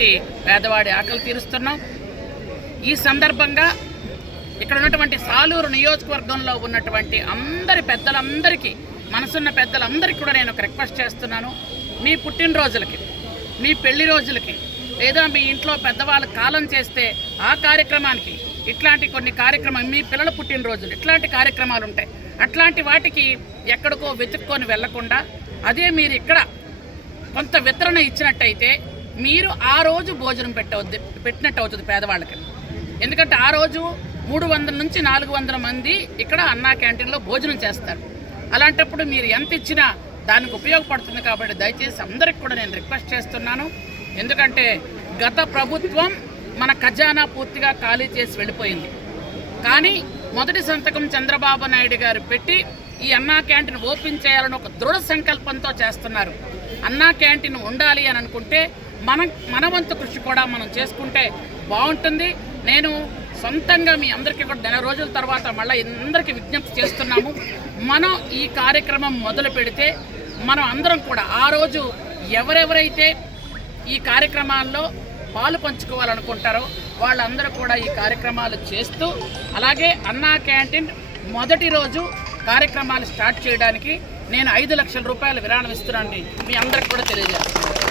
పెట్టి పేదవాడి ఆకలి తీరుస్తున్నాం. ఈ సందర్భంగా ఇక్కడ ఉన్నటువంటి సాలూరు నియోజకవర్గంలో ఉన్నటువంటి అందరి పెద్దలందరికీ మనసున్న పెద్దలందరికీ కూడా నేను ఒక రిక్వెస్ట్ చేస్తున్నాను. మీ పుట్టినరోజులకి మీ పెళ్ళి రోజులకి లేదా మీ ఇంట్లో పెద్దవాళ్ళు కాలం చేస్తే ఆ కార్యక్రమానికి ఇట్లాంటి కొన్ని కార్యక్రమం మీ పిల్లల పుట్టినరోజులు ఇట్లాంటి కార్యక్రమాలు ఉంటాయి. అట్లాంటి వాటికి ఎక్కడికో వెతుక్కొని వెళ్ళకుండా అదే మీరు ఇక్కడ కొంత వితరణ ఇచ్చినట్టయితే మీరు ఆ రోజు భోజనం పెట్టవద్దు పెట్టినట్టు అవుతుంది పేదవాళ్ళకి. ఎందుకంటే ఆ రోజు మూడు వందల నుంచి నాలుగు వందల మంది ఇక్కడ అన్నా క్యాంటీన్లో భోజనం చేస్తారు. అలాంటప్పుడు మీరు ఎంత ఇచ్చినా దానికి ఉపయోగపడుతుంది కాబట్టి దయచేసి అందరికి కూడా నేను రిక్వెస్ట్ చేస్తున్నాను. ఎందుకంటే గత ప్రభుత్వం మన ఖజానా పూర్తిగా ఖాళీ చేసి వెళ్ళిపోయింది. కానీ మొదటి సంతకం చంద్రబాబు నాయుడు గారు పెట్టి ఈ అన్నా క్యాంటీన్ ఓపెన్ చేయాలని ఒక దృఢ సంకల్పంతో చేస్తున్నారు. అన్నా క్యాంటీన్ ఉండాలి అని అనుకుంటే మన మన వంతు కృషి కూడా మనం చేసుకుంటే బాగుంటుంది. నేను సొంతంగా మీ అందరికీ కూడా నెల రోజుల తర్వాత మళ్ళీ అందరికీ విజ్ఞప్తి చేస్తున్నాము. మనం ఈ కార్యక్రమం మొదలు పెడితే మనం అందరం కూడా ఆ రోజు ఎవరెవరైతే ఈ కార్యక్రమాల్లో పాలు పంచుకోవాలనుకుంటారో వాళ్ళందరూ కూడా ఈ కార్యక్రమాలు చేస్తూ అలాగే అన్నా క్యాంటీన్ మొదటి రోజు కార్యక్రమాలు స్టార్ట్ చేయడానికి నేను ఐదు లక్షల రూపాయలు విరాళం ఇస్తున్నాను మీ అందరికి కూడా తెలియజేస్తాను